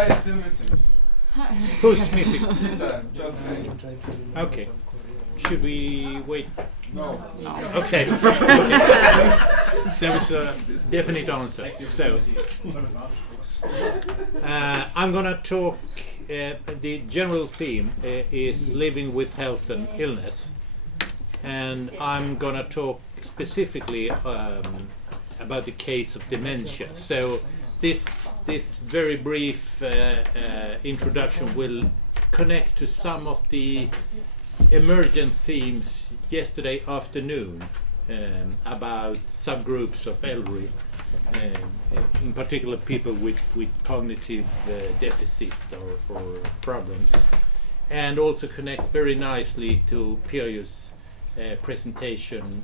I'm still missing. Who's missing? Just saying. Okay. Should we wait? No. Okay. There was a definite answer. So, I'm gonna talk. The general theme is living with health and illness, and I'm gonna talk specifically about the case of dementia. So, this very brief introduction will connect to some of the emergent themes yesterday afternoon about subgroups of elderly, in particular people with cognitive deficit or problems, and also connect very nicely to Pirjo's presentation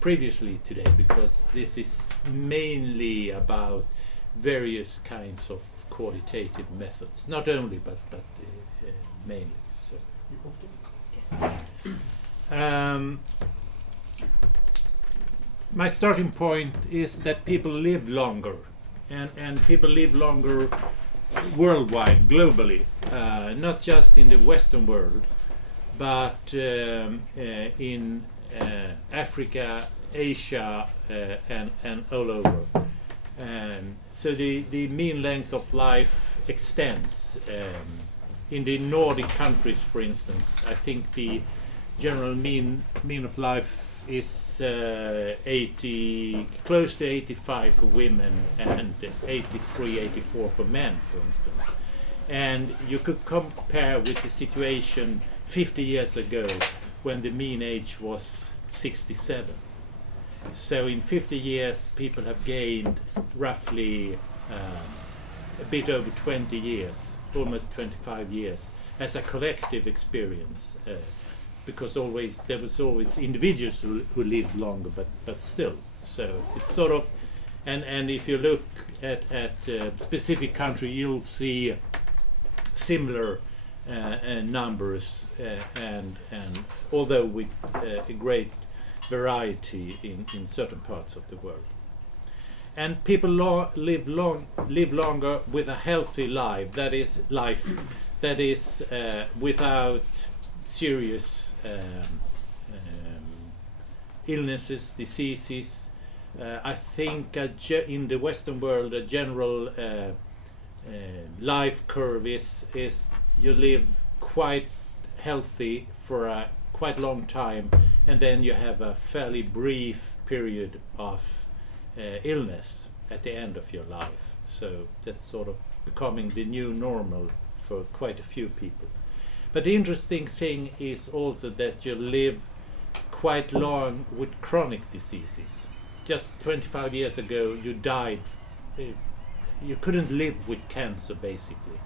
previously today, because this is mainly about various kinds of qualitative methods, not only but mainly. So. My starting point is that people live longer, and people live longer worldwide, globally, not just in the Western world, but in Africa, Asia, and all over. So the mean length of life extends. In the Nordic countries, for instance, I think the general mean of life is 80, close to 85 for women, and 83, 84 for men, for instance. And you could compare with the situation 50 years ago, when the mean age was 67. So in 50 years, people have gained roughly a bit over 20 years, almost 25 years, as a collective experience, because there was always individuals who lived longer, but still. So it's sort of, and if you look at specific country, you'll see similar numbers, and although with a great variety in certain parts of the world. And people live longer with a healthy life. That is without serious illnesses, diseases. I think in the Western world, a general life curve is you live quite healthy for a quite long time, and then you have a fairly brief period of illness at the end of your life. So that's sort of becoming the new normal for quite a few people. But the interesting thing is also that you live quite long with chronic diseases. Just 25 years ago, you died. You couldn't live with cancer, basically.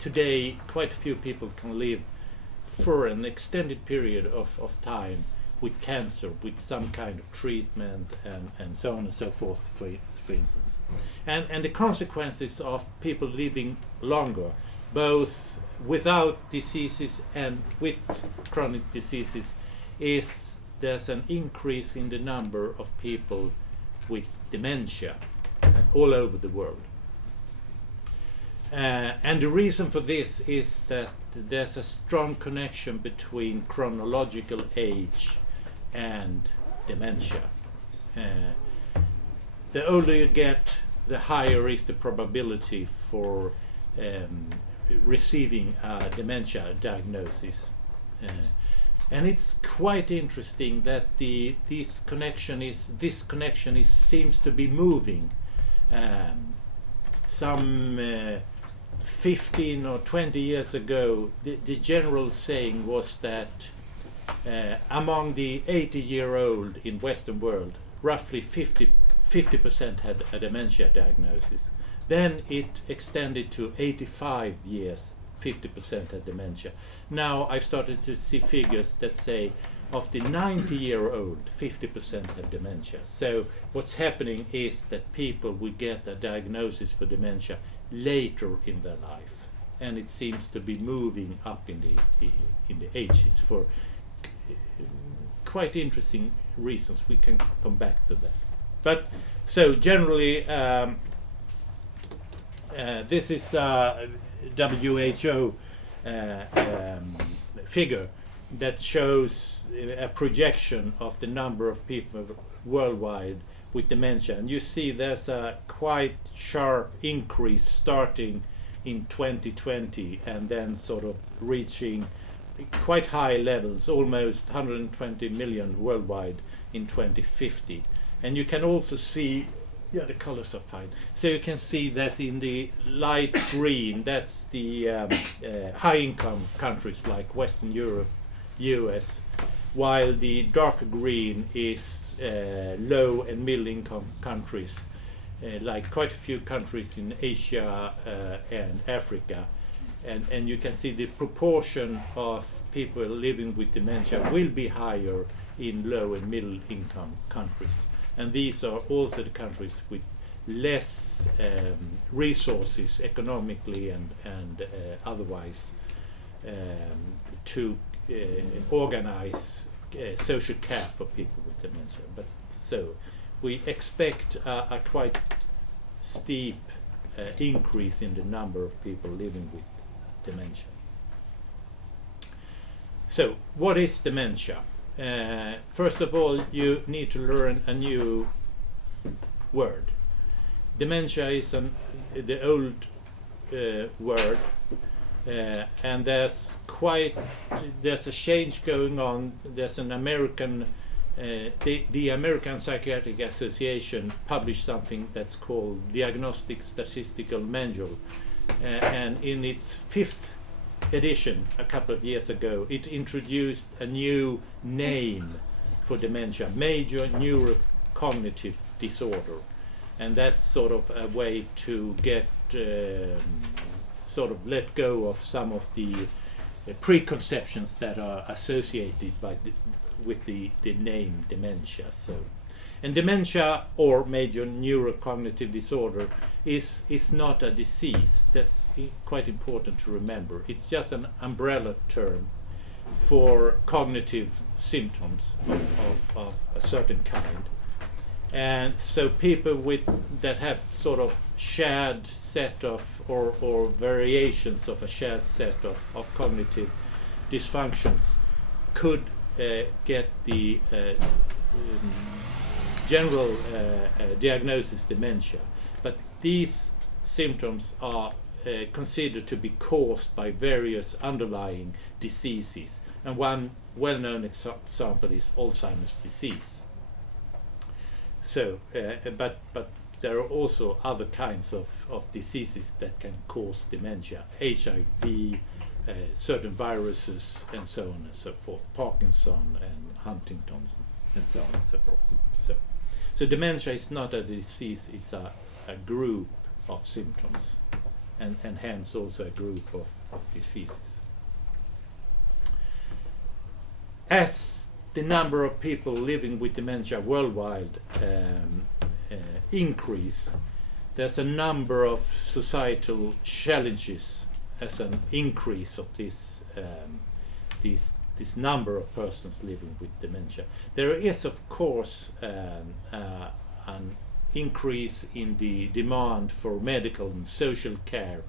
Today, quite a few people can live for an extended period of time with cancer, with some kind of treatment, and so on and so forth, for instance. And the consequences of people living longer, both without diseases and with chronic diseases, is there's an increase in the number of people with dementia all over the world. And the reason for this is that there's a strong connection between chronological age and dementia. The older you get, the higher is the probability for receiving a dementia diagnosis. And it's quite interesting that this connection seems to be moving. Some 15 or 20 years ago, the general saying was that among the 80-year-old in Western world, roughly 50% had a dementia diagnosis. Then it extended to 85 years, 50% had dementia. Now I've started to see figures that say of the 90-year-old, 50% have dementia. So what's happening is that people will get a diagnosis for dementia later in their life, and it seems to be moving up in the ages for quite interesting reasons. We can come back to that. But so generally, This is WHO figure that shows a projection of the number of people worldwide with dementia. And you see there's a quite sharp increase starting in 2020 and then sort of reaching quite high levels, almost 120 million worldwide in 2050. And you can also see, yeah, the colors are fine. So you can see that in the light green, that's the high-income countries like Western Europe, US, while the darker green is low and middle-income countries, like quite a few countries in Asia and Africa. And you can see the proportion of people living with dementia will be higher in low and middle-income countries. And these are also the countries with less resources economically and otherwise to organize social care for people with dementia. But so we expect a quite steep increase in the number of people living with dementia. So what is dementia? First of all, you need to learn a new word. Dementia is the old word, and there's a change going on. There's an American, the American Psychiatric Association published something that's called Diagnostic Statistical Manual, and in its 5th edition a couple of years ago, it introduced a new name for dementia, major neurocognitive disorder, and that's sort of a way to get sort of let go of some of the preconceptions that are associated with the name dementia. So, and dementia or major neurocognitive disorder is not a disease. That's quite important to remember. It's just an umbrella term for cognitive symptoms of a certain kind. And so people that have sort of shared set of or variations of a shared set of cognitive dysfunctions could get the general diagnosis dementia. But these symptoms are considered to be caused by various underlying diseases, and one well-known example is Alzheimer's disease. So, but there are also other kinds of diseases that can cause dementia: HIV, certain viruses, and so on and so forth, Parkinson and Huntington's, and so on and so forth. So dementia is not a disease; it's a group of symptoms, and hence also a group of diseases. As the number of people living with dementia worldwide increase, there's a number of societal challenges as an increase of this number of persons living with dementia. There is, of course, an increase in the demand for medical and social care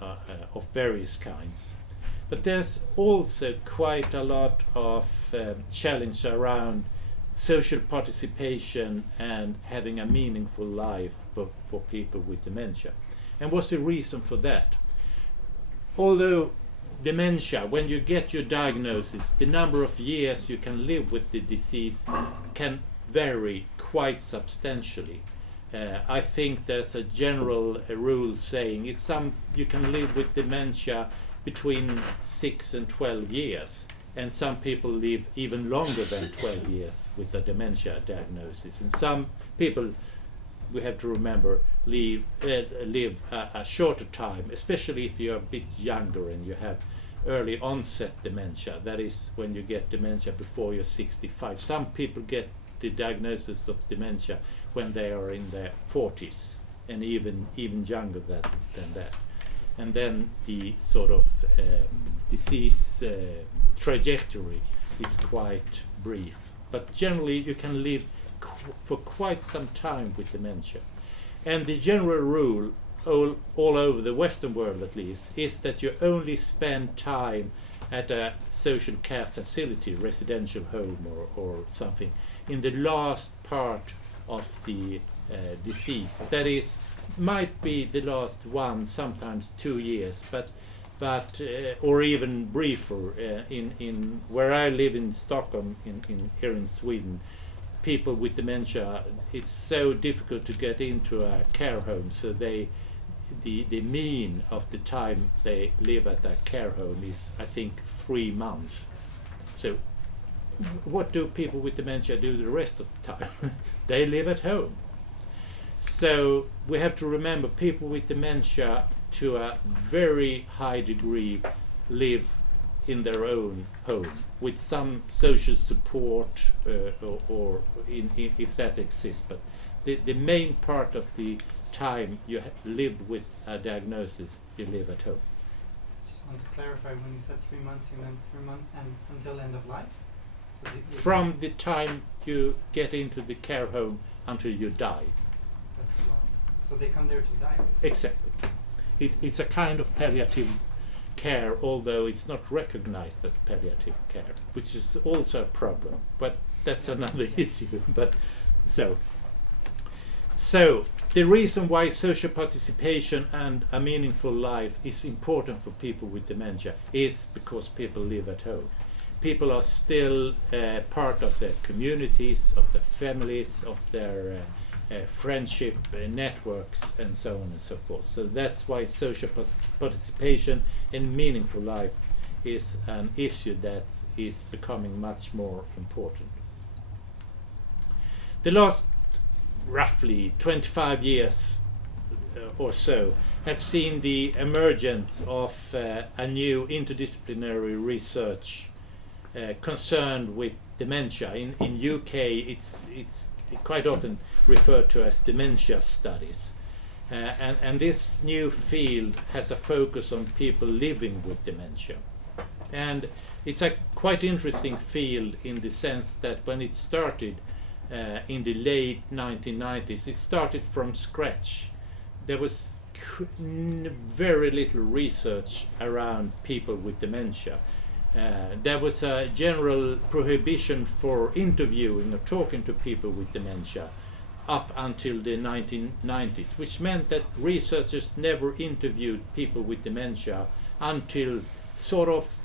of various kinds. But there's also quite a lot of challenge around social participation and having a meaningful life for people with dementia. And what's the reason for that? Although dementia, when you get your diagnosis, the number of years you can live with the disease can vary quite substantially. I think there's a general rule saying you can live with dementia between 6 and 12 years, and some people live even longer than 12 years with a dementia diagnosis, and some people, we have to remember, live a shorter time, especially if you're a bit younger and you have early onset dementia. That is when you get dementia before you're 65. Some people get the diagnosis of dementia when they are in their 40s, and even younger than that. And then the sort of disease trajectory is quite brief. But generally you can live for quite some time with dementia. And the general rule all over the Western world at least, is that you only spend time at a social care facility, residential home or something, in the last part of the disease. That is, might be the last 1, sometimes 2 years, but or even briefer. In where I live in Stockholm, here in Sweden, people with dementia, it's so difficult to get into a care home, so the mean of the time they live at a care home is, I think, 3 months. So what do people with dementia do the rest of the time? They live at home. So we have to remember, people with dementia to a very high degree live in their own home with some social support or if that exists. But the main part of the time you live with a diagnosis, you live at home. Just want to clarify, when you said 3 months, you meant 3 months and until end of life? So from the time you get into the care home until you die. That's long. So they come there to die? Exactly. It's a kind of palliative care, although it's not recognized as palliative care, which is also a problem, but that's another issue. But so the reason why social participation and a meaningful life is important for people with dementia is because people live at home. People are still part of their communities, of their families, of their friendship networks, and so on and so forth. So that's why social participation and meaningful life is an issue that is becoming much more important. The last roughly 25 years or so have seen the emergence of a new interdisciplinary research concerned with dementia. In UK, it's quite often referred to as dementia studies. And this new field has a focus on people living with dementia. And it's a quite interesting field in the sense that when it started in the late 1990s, it started from scratch. There was very little research around people with dementia. There was a general prohibition for interviewing or talking to people with dementia up until the 1990s, which meant that researchers never interviewed people with dementia until sort of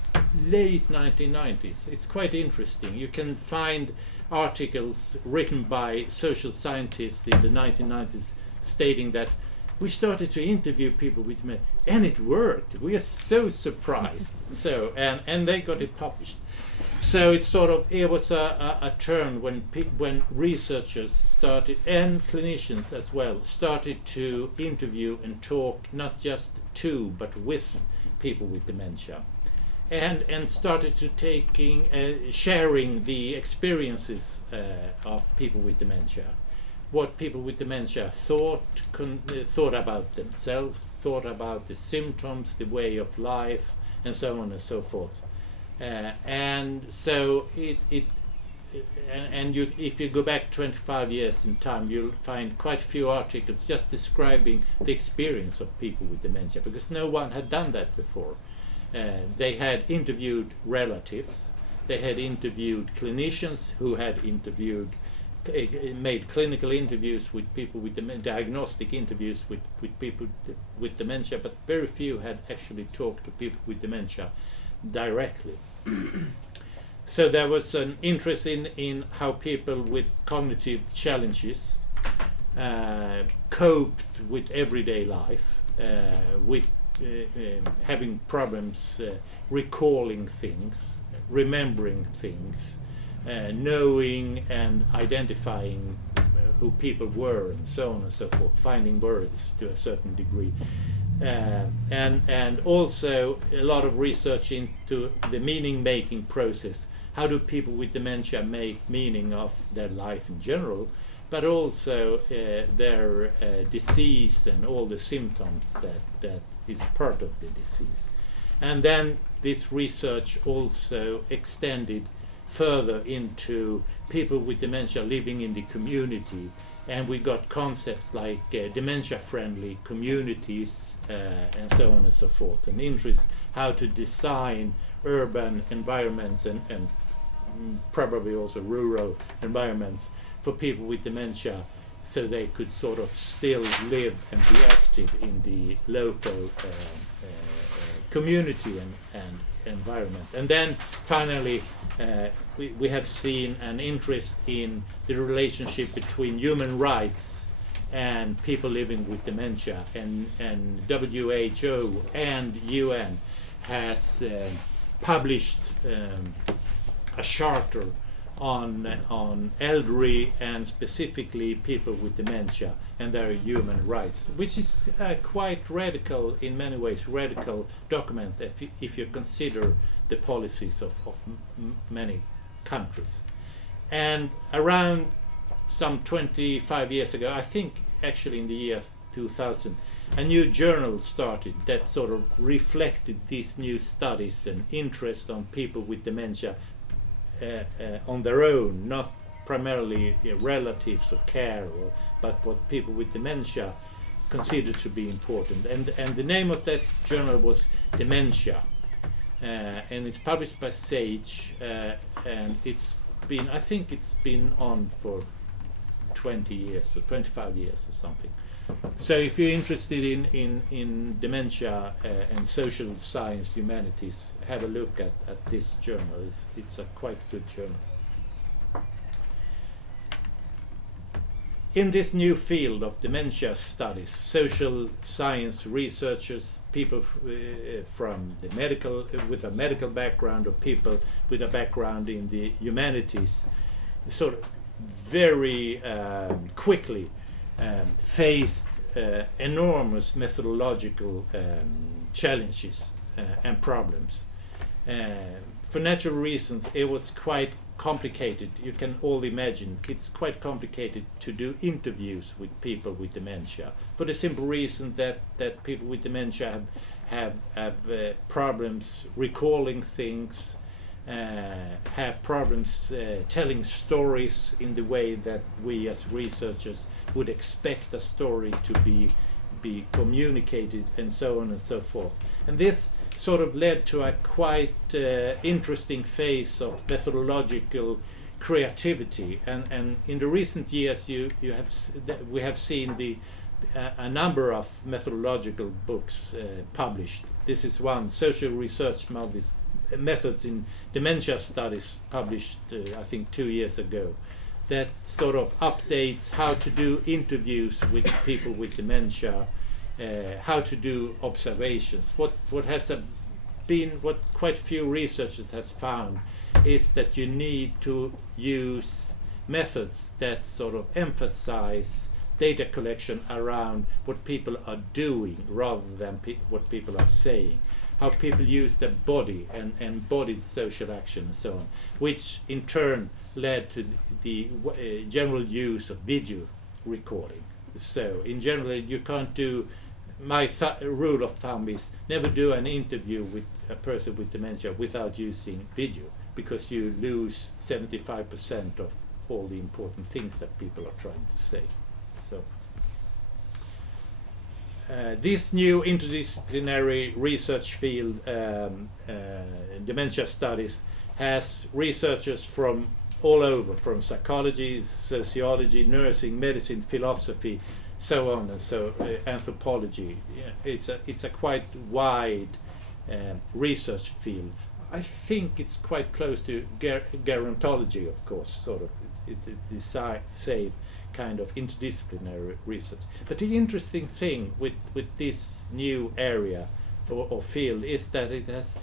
late 1990s. It's quite interesting. You can find articles written by social scientists in the 1990s stating that we started to interview people with dementia and it worked. We are so surprised. So and they got it published. So it was a turn when researchers started, and clinicians as well, started to interview and talk not just to but with people with dementia, and started to sharing the experiences of people with dementia, what people with dementia thought about themselves, thought about the symptoms, the way of life, and so on and so forth. And so if you go back 25 years in time, you'll find quite a few articles just describing the experience of people with dementia, because no one had done that before. They had interviewed relatives, they had interviewed clinicians who had made clinical interviews with people with diagnostic interviews with people with dementia, but very few had actually talked to people with dementia directly. So there was an interest in how people with cognitive challenges coped with everyday life, with having problems recalling things, remembering things, knowing and identifying who people were, and so on and so forth, finding words to a certain degree. And also a lot of research into the meaning-making process. How do people with dementia make meaning of their life in general, but also their disease and all the symptoms that is part of the disease. And then this research also extended further into people with dementia living in the community And we got concepts like dementia-friendly communities and so on and so forth, and interest how to design urban environments and probably also rural environments for people with dementia, so they could sort of still live and be active in the local community and environment. And then finally we have seen an interest in the relationship between human rights and people living with dementia, and WHO and UN has published a charter on elderly and specifically people with dementia and their human rights, which is quite radical, in many ways radical document if you consider the policies of many countries. And around some 25 years ago, I think actually in the year 2000, a new journal started that sort of reflected these new studies and interest on people with dementia on their own, not primarily relatives or care, but what people with dementia consider to be important. And the name of that journal was Dementia, and it's published by Sage, and I think it's been on for 20 years or 25 years or something. So if you're interested in dementia and social science humanities, have a look at this journal. It's a quite good journal. In this new field of dementia studies, social science researchers, people from the medical, with a medical background, or people with a background in the humanities, sort of very quickly faced enormous methodological challenges and problems. For natural reasons, it was quite complicated. You can all imagine it's quite complicated to do interviews with people with dementia, for the simple reason that people with dementia have problems recalling things, have problems telling stories in the way that we as researchers would expect a story to be communicated, and so on and so forth. And this sort of led to a quite interesting phase of methodological creativity. And in the recent years, we have seen a number of methodological books published. This is one, Social Research Methods in Dementia Studies, published I think 2 years ago, that sort of updates how to do interviews with people with dementia, how to do observations. What quite few researchers has found is that you need to use methods that sort of emphasize data collection around what people are doing rather than what people are saying. How people use their body and embodied social action and so on, which in turn led to the general use of video recording. So in general, you can't do, my rule of thumb is never do an interview with a person with dementia without using video, because you lose 75% of all the important things that people are trying to say. So this new interdisciplinary research field, dementia studies, has researchers from all over, from psychology, sociology, nursing, medicine, philosophy, so on, and so anthropology. Yeah, it's a quite wide research field. I think it's quite close to gerontology, of course, sort of. It's the same kind of interdisciplinary research. But the interesting thing with this new area or field is that it has